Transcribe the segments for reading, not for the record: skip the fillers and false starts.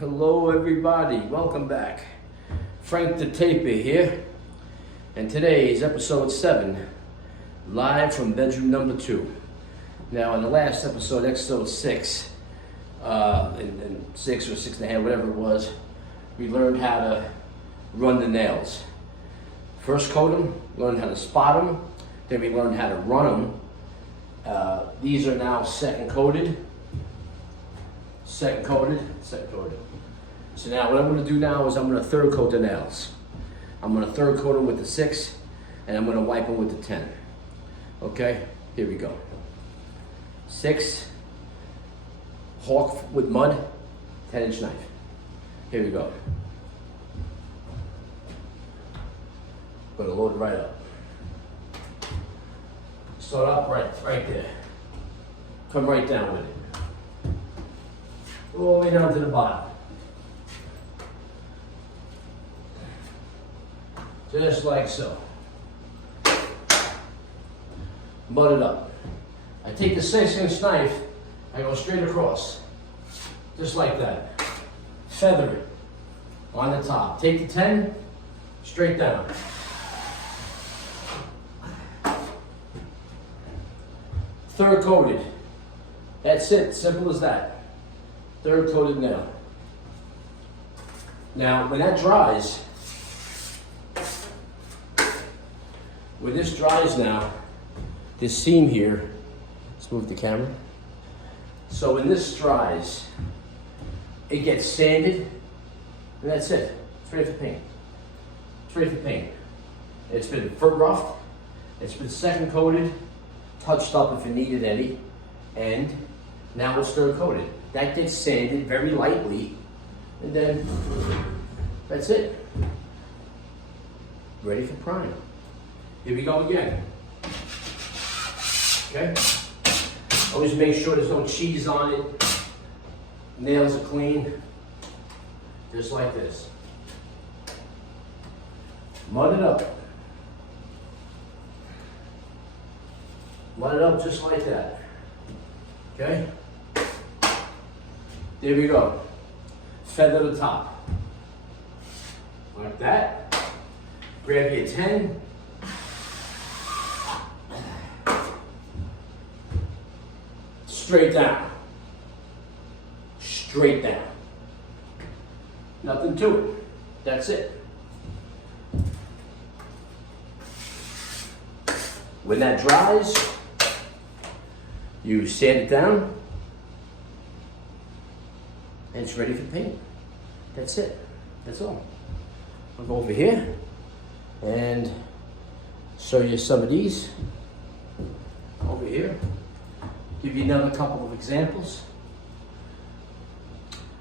Hello everybody, welcome back. Frank the Taper here, and today is episode 7, live from bedroom number 2. Now in the last episode, episode 6, and 6 or 6.5, whatever it was, we learned how to run the nails. First coat them, learned how to spot them, then we learned how to run them. These are now second coated. So now what I'm going to do now is I'm going to third coat the nails. I'm going to third coat them with the 6, and I'm going to wipe them with the 10. Okay, here we go. 6, hawk with mud, 10-inch knife. Here we go. Going to load it right up. Start up right there. Come right down with it. All the way down to the bottom. Just like so. Mud it up. I take the 6-inch knife, I go straight across. Just like that. Feather it on the top. Take the 10, straight down. Third coated. That's it, simple as that. Third coated nail. Now, when that dries, when this dries now, this seam here, let's move the camera. So when this dries, it gets sanded, and that's it. It's ready for paint. It's ready for paint. It's been foot roughed, it's been second coated, touched up if it needed any, and now it's third coated. That gets sanded very lightly, and then that's it. Ready for prime. Here we go again. Okay? Always make sure there's no cheese on it. Nails are clean. Just like this. Mud it up. Mud it up just like that. Okay? There we go. Feather the top. Like that. Grab your 10. Straight down. Straight down. Nothing to it. That's it. When that dries, you sand it down, and it's ready for paint. That's it. That's all. I'll go over here and show you some of these. Over here. Give you another couple of examples.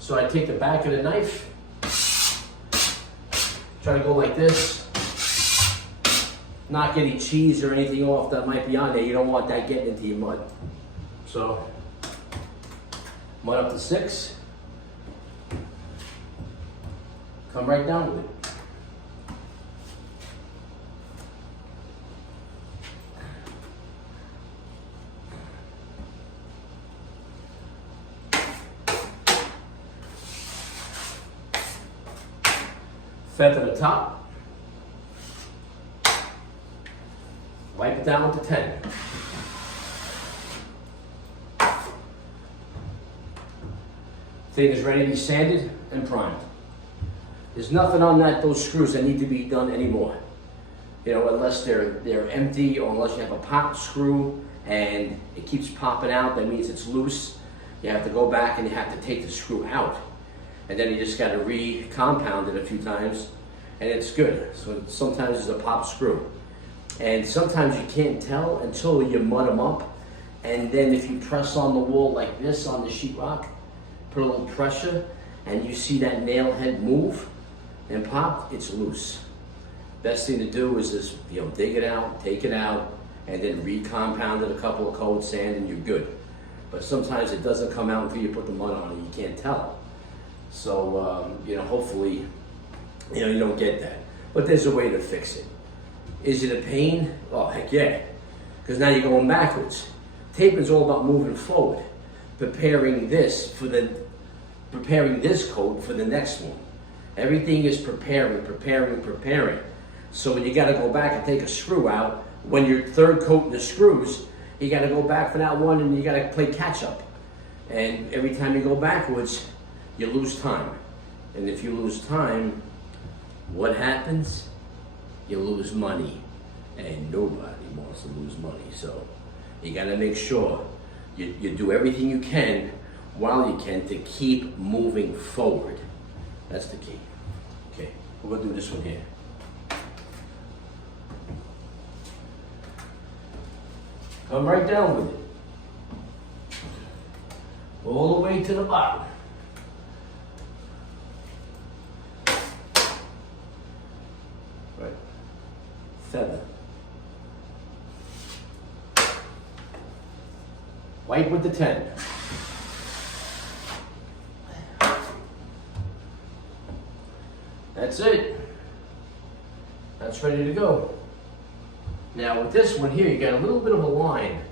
So I take the back of the knife, try to go like this. Knock any cheese or anything off that might be on there. You don't want that getting into your mud. So, mud up to 6. Come right down with it. Feather the top. Wipe it down with the 10. Thing is ready to be sanded and primed. There's nothing on those screws that need to be done anymore. You know, unless they're empty or unless you have a pop screw and it keeps popping out, that means it's loose. You have to go back and you have to take the screw out. And then you just got to re-compound it a few times and it's good. So sometimes it's a pop screw. And sometimes you can't tell until you mud them up. And then if you press on the wall like this on the sheetrock, put a little pressure, and you see that nail head move and pop, it's loose. Best thing to do is just, dig it out, take it out, and then re-compound it a couple of coats, sand, and you're good. But sometimes it doesn't come out until you put the mud on it, you can't tell. So, hopefully, you don't get that. But there's a way to fix it. Is it a pain? Oh, heck yeah. Because now you're going backwards. Taping is all about moving forward. Preparing this for the preparing this coat for the next one. Everything is preparing. So when you got to go back and take a screw out, when you're third coating the screws, you got to go back for that one and you got to play catch up. And every time you go backwards, you lose time. And if you lose time, what happens? You lose money. And nobody wants to lose money. So you got to make sure you do everything you can while you can to keep moving forward. That's the key. Okay, we're going to do this one here. Come right down with it. All the way to the bottom. Right. Feather. Wipe with the 10. That's it. That's ready to go. Now with this one here, you got a little bit of a line.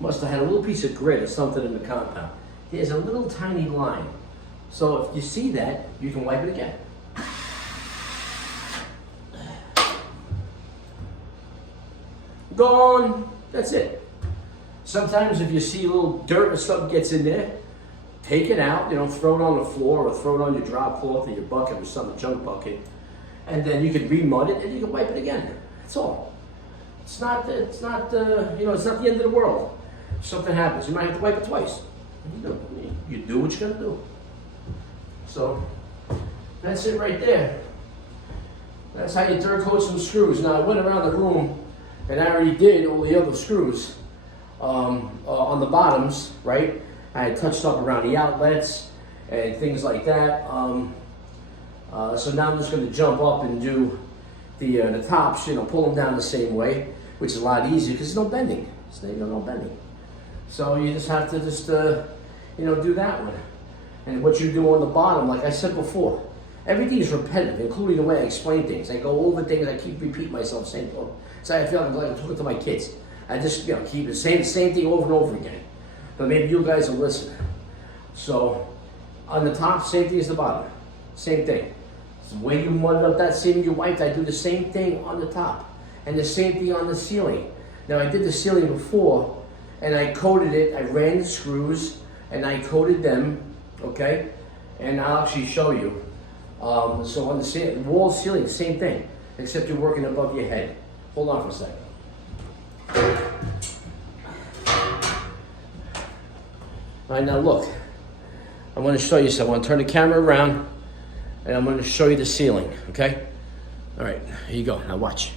Must have had a little piece of grit or something in the compound. There's a little tiny line. So if you see that, you can wipe it again. Gone. That's it. Sometimes if you see a little dirt or something gets in there, take it out, throw it on the floor or throw it on your drop cloth or your bucket or some junk bucket. And then you can re-mud it and you can wipe it again. That's all. It's not the end of the world. If something happens, you might have to wipe it twice. You do what you gotta do. So that's it right there. That's how you third coat some screws. Now I went around the room and I already did all the other screws on the bottoms, right? I had touched up around the outlets and things like that. So now I'm just going to jump up and do the tops, pull them down the same way, which is a lot easier because there's no bending. There's no bending. So you just have to do that one. And what you do on the bottom, like I said before, everything is repetitive, including the way I explain things. I go over things, I keep repeating myself, same thing. So I feel like I'm talking to my kids. I just keep the same thing over and over again. But maybe you guys will listen. So on the top, same thing as the bottom. Same thing. So the way you mudded up that seam you wiped, I do the same thing on the top. And the same thing on the ceiling. Now I did the ceiling before, and I coated it, I ran the screws, and I coated them, okay? And I'll actually show you. So on the wall ceiling, same thing, except you're working above your head. Hold on for a second. All right, now look, I want to show you something. I want to turn the camera around and I'm going to show you the ceiling, okay? All right, here you go. Now watch.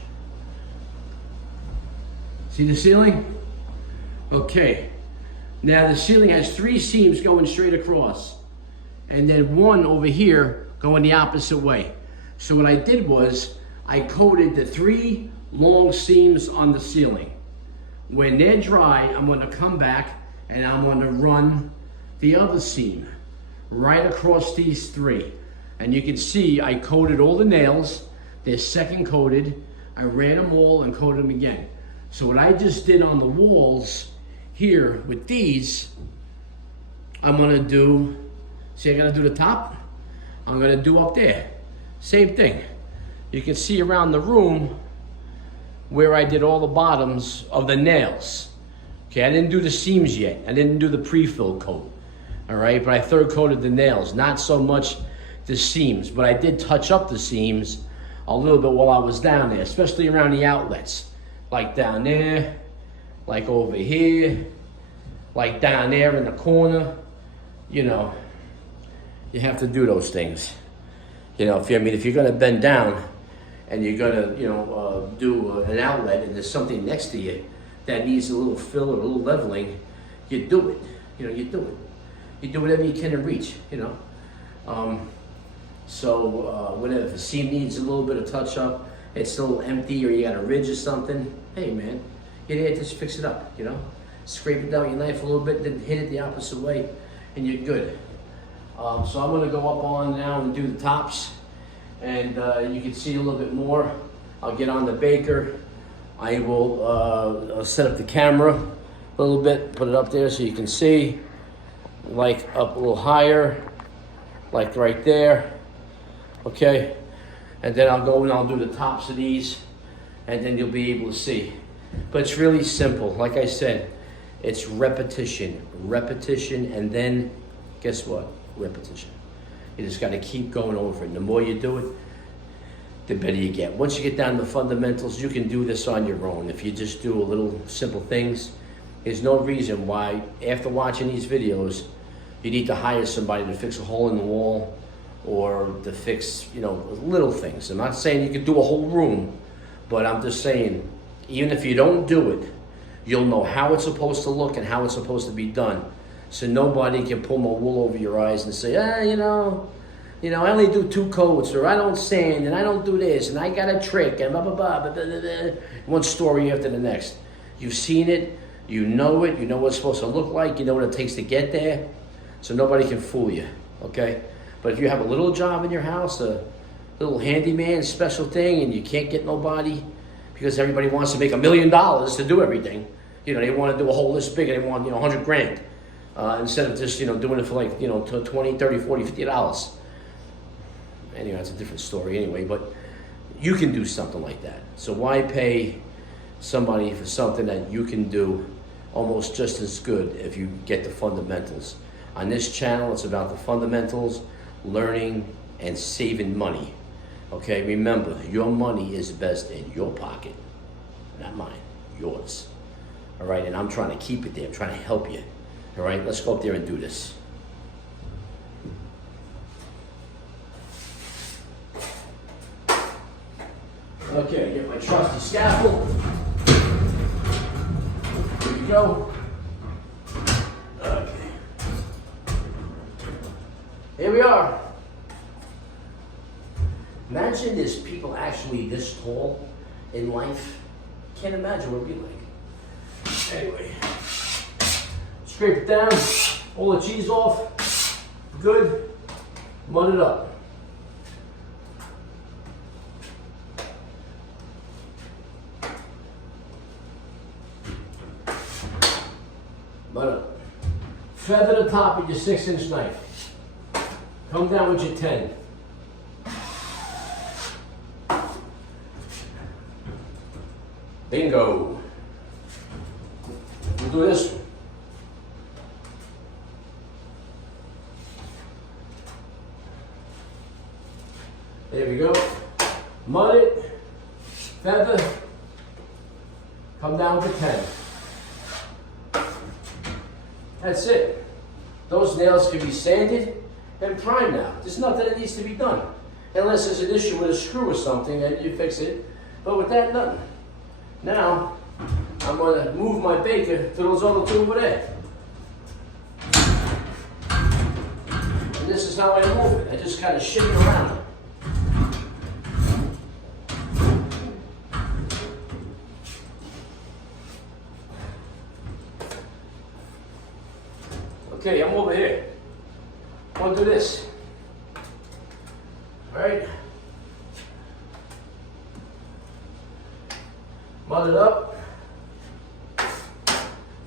See the ceiling? Okay. Now the ceiling has 3 seams going straight across and then 1 over here going the opposite way. So what I did was I coated the 3 long seams on the ceiling. When they're dry, I'm going to come back and I'm going to run the other seam right across these 3. And you can see I coated all the nails. They're second coated. I ran them all and coated them again. So what I just did on the walls here with these, I'm going to do, see I got to do the top? I'm going to do up there. Same thing. You can see around the room where I did all the bottoms of the nails. Okay, I didn't do the seams yet. I didn't do the pre-fill coat. All right, but I third coated the nails, not so much the seams, but I did touch up the seams a little bit while I was down there, especially around the outlets. Like down there, like over here, like down there in the corner. You have to do those things. If you're gonna bend down and you're gonna, do an outlet and there's something next to you that needs a little fill or a little leveling, you do it. You do it. You do whatever you can to reach, So whatever, if a seam needs a little bit of touch up, it's a little empty or you got a ridge or something, hey man, just fix it up, Scrape it down with your knife a little bit, then hit it the opposite way, and you're good. So I'm gonna go up on now and do the tops, and you can see a little bit more. I'll get on the baker. I will set up the camera a little bit, put it up there so you can see, like up a little higher, like right there, okay? And then I'll go and I'll do the tops of these, and then you'll be able to see. But it's really simple. Like I said, it's repetition, and then guess what? Repetition. You just got to keep going over it. And the more you do it, the better you get. Once you get down to the fundamentals, you can do this on your own. If you just do a little simple things, there's no reason why, after watching these videos, you need to hire somebody to fix a hole in the wall or to fix, little things. I'm not saying you could do a whole room, but I'm just saying, even if you don't do it, you'll know how it's supposed to look and how it's supposed to be done. So nobody can pull no wool over your eyes and say, I only do 2 coats, or I don't sand, and I don't do this, and I got a trick, and blah, blah, blah, blah, blah, blah, blah. One story after the next. You've seen it, you know it, you know what it's supposed to look like, you know what it takes to get there, so nobody can fool you, okay? But if you have a little job in your house, a little handyman special thing, and you can't get nobody because everybody wants to make $1 million to do everything, they want to do a hole this big and they want, 100 grand. Instead of just, doing it for like, $20, $30, $40, $50. Anyway, that's a different story anyway, but you can do something like that. So why pay somebody for something that you can do almost just as good if you get the fundamentals? On this channel, it's about the fundamentals, learning, and saving money. Okay, remember, your money is best in your pocket, not mine, yours. All right, and I'm trying to keep it there. I'm trying to help you. All right, let's go up there and do this. Okay, get my trusty scaffold. Here we go. Okay. Here we are. Imagine there's people actually this tall in life. Can't imagine what it'd be like. Anyway, scrape it down, all the cheese off. Good. Mud it up. Mud up. Feather the top with your 6-inch knife. Come down with your 10. Bingo. We'll do this one. There we go. Mud it, feather, come down to 10. That's it. Those nails can be sanded and primed now. There's nothing that needs to be done. Unless there's an issue with a screw or something, then you fix it. But with that, nothing. Now, I'm going to move my baker to those other 2 over there. And this is how I move it. I just kind of shimmy around. Okay, I'm over here. I want to do this. All right. Mud it up.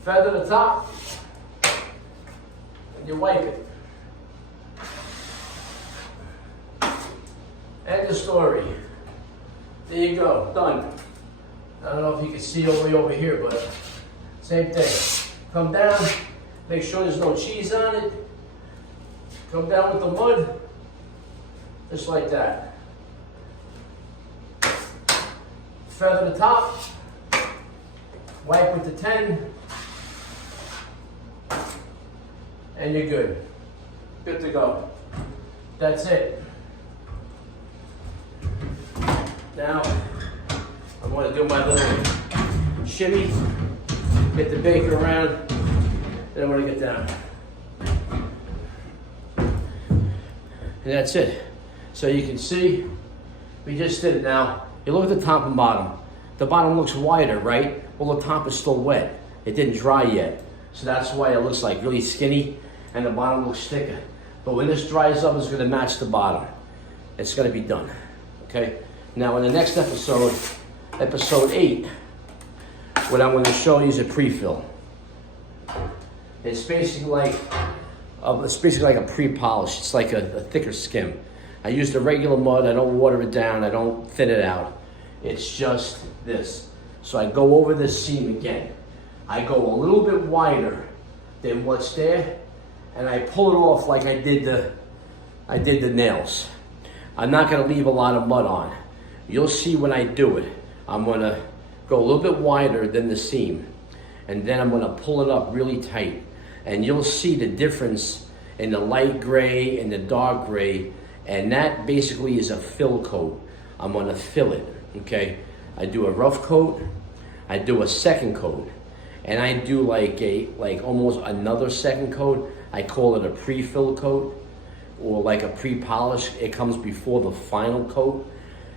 Feather the top. And you wipe it. End of story. There you go, done. I don't know if you can see over here, but same thing. Come down, make sure there's no cheese on it. Come down with the mud, just like that. Feather the top, wipe with the 10, and you're good. Good to go. That's it. Now, I'm going to do my little shimmy, get the baker around, then I'm going to get down. And that's it. So you can see, we just did it now. You look at the top and bottom. The bottom looks wider, right? Well, the top is still wet. It didn't dry yet. So that's why it looks like really skinny and the bottom looks thicker. But when this dries up, it's going to match the bottom. It's going to be done, okay? Now in the next episode, episode 8, what I'm going to show you is a pre-fill. It's basically like It's basically like a pre-polish. It's like a thicker skim. I use the regular mud. I don't water it down. I don't thin it out. It's just this. So I go over this seam again. I go a little bit wider than what's there, and I pull it off like I did the nails. I'm not gonna leave a lot of mud on. You'll see when I do it. I'm gonna go a little bit wider than the seam, and then I'm gonna pull it up really tight. And you'll see the difference in the light gray and the dark gray, and that basically is a fill coat. I'm gonna fill it, okay? I do a rough coat, I do a second coat, and I do like almost another second coat. I call it a pre-fill coat, or like a pre-polish. It comes before the final coat.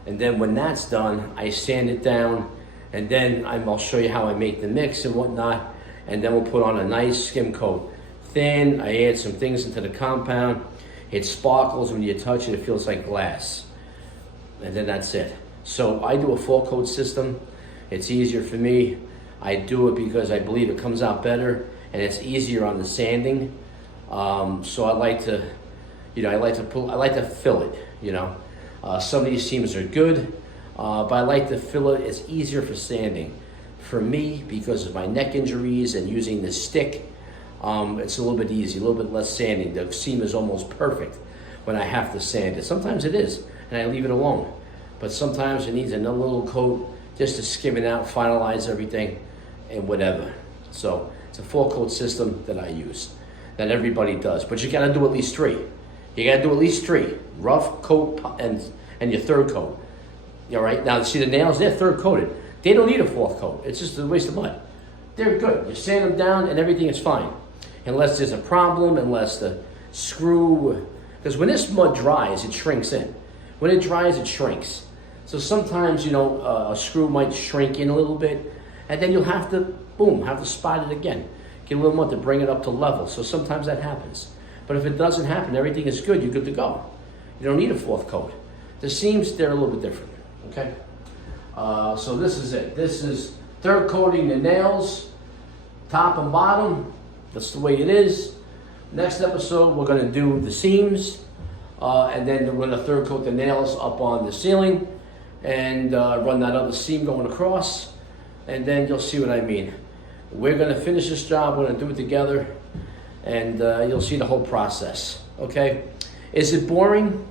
And then when that's done, I sand it down, and then I'll show you how I make the mix and whatnot, and then we'll put on a nice skim coat. Thin, I add some things into the compound. It sparkles when you touch it, it feels like glass. And then that's it. So I do a full coat system. It's easier for me. I do it because I believe it comes out better and it's easier on the sanding. So I like to, I like to fill it, Some of these seams are good, but I like to fill it. It's easier for sanding. For me, because of my neck injuries and using the stick, it's a little bit easy, a little bit less sanding. The seam is almost perfect when I have to sand it. Sometimes it is, and I leave it alone. But sometimes it needs another little coat just to skim it out, finalize everything, and whatever. So it's a full coat system that I use, that everybody does. But you gotta do at least 3. You gotta do at least 3. Rough coat and your third coat. All right, now see the nails, they're third coated. They don't need a 4th coat. It's just a waste of mud. They're good. You sand them down and everything is fine. Unless there's a problem, unless the screw, because when this mud dries, it shrinks in. When it dries, it shrinks. So sometimes, a screw might shrink in a little bit, and then you'll have to, have to spot it again. Get a little mud to bring it up to level. So sometimes that happens. But if it doesn't happen, everything is good, you're good to go. You don't need a 4th coat. The seams, they're a little bit different, okay? So this is it. This is third coating the nails, top and bottom. That's the way it is. Next episode, we're gonna do the seams, and then we're gonna third coat the nails up on the ceiling, and run that other seam going across, and then you'll see what I mean. We're gonna finish this job, we're gonna do it together, and you'll see the whole process, okay? Is it boring?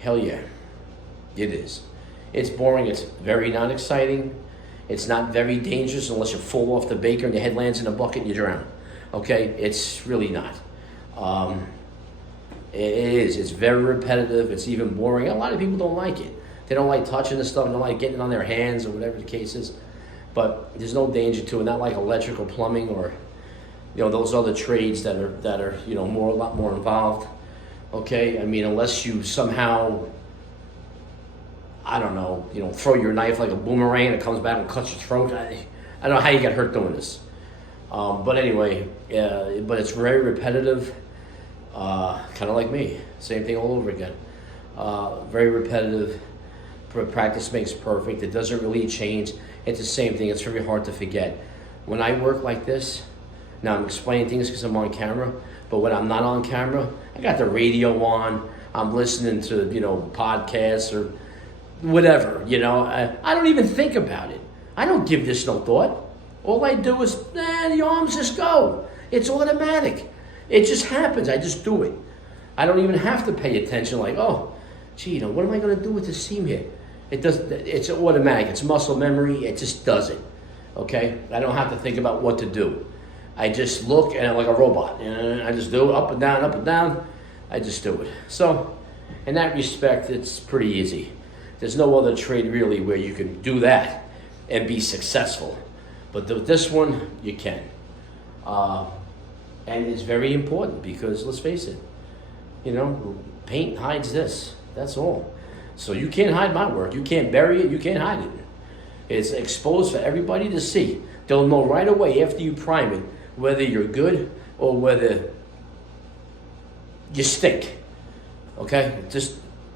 Hell yeah, it is. It's boring, it's very not exciting. It's not very dangerous unless you fall off the baker and your head lands in a bucket and you drown. Okay, it's really not. It is, it's very repetitive, it's even boring. A lot of people don't like it. They don't like touching this stuff, they don't like getting it on their hands or whatever the case is. But there's no danger to it, not like electrical, plumbing, or those other trades that are a lot more involved. Okay, I mean, unless you somehow, I don't know, throw your knife like a boomerang and it comes back and cuts your throat. I don't know how you get hurt doing this. But anyway, but it's very repetitive, kind of like me. Same thing all over again. Very repetitive. Practice makes perfect. It doesn't really change. It's the same thing. It's very hard to forget. When I work like this, now I'm explaining things because I'm on camera, but when I'm not on camera, I got the radio on. I'm listening to, podcasts or whatever, I don't even think about it. I don't give this no thought. All I do is, the arms just go. It's automatic. It just happens. I just do it. I don't even have to pay attention like, oh, gee, what am I going to do with this seam here? It does. It's automatic. It's muscle memory. It just does it. Okay? I don't have to think about what to do. I just look and I'm like a robot. And I just do it up and down, up and down. I just do it. So, in that respect, it's pretty easy. There's no other trade really where you can do that and be successful. But this one, you can. And it's very important because, let's face it, paint hides this. That's all. So you can't hide my work. You can't bury it. You can't hide it. It's exposed for everybody to see. They'll know right away after you prime it whether you're good or whether you stink. Okay?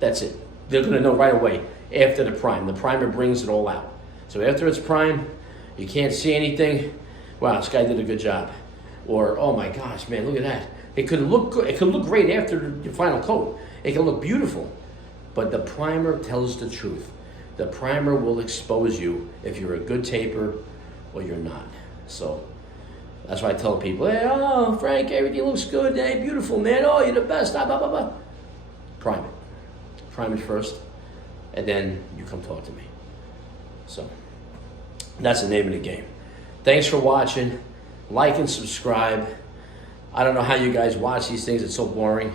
That's it. They're going to know right away after the prime. The primer brings it all out. So after it's primed, you can't see anything. Wow, this guy did a good job. Or, oh my gosh, man, look at that. It could look good. It could look great after your final coat. It can look beautiful, but the primer tells the truth. The primer will expose you if you're a good taper or you're not. So that's why I tell people, hey, oh, Frank, everything looks good. Hey, beautiful, man. Oh, you're the best. Blah, blah, blah, blah. Prime it. Prime it first, and then you come talk to me. So that's the name of the game. Thanks for watching. Like and subscribe. I don't know how you guys watch these things. It's so boring.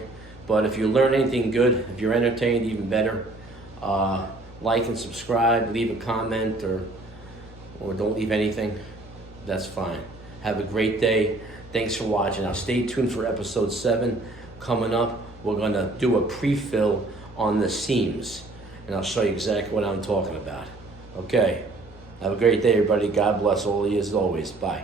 But if you learn anything good, if you're entertained, even better. Like and subscribe. Leave a comment or don't leave anything. That's fine. Have a great day. Thanks for watching. Now stay tuned for episode 7 coming up. We're going to do a pre-fill on the seams. And I'll show you exactly what I'm talking about. Okay. Have a great day, everybody. God bless all of you as always. Bye.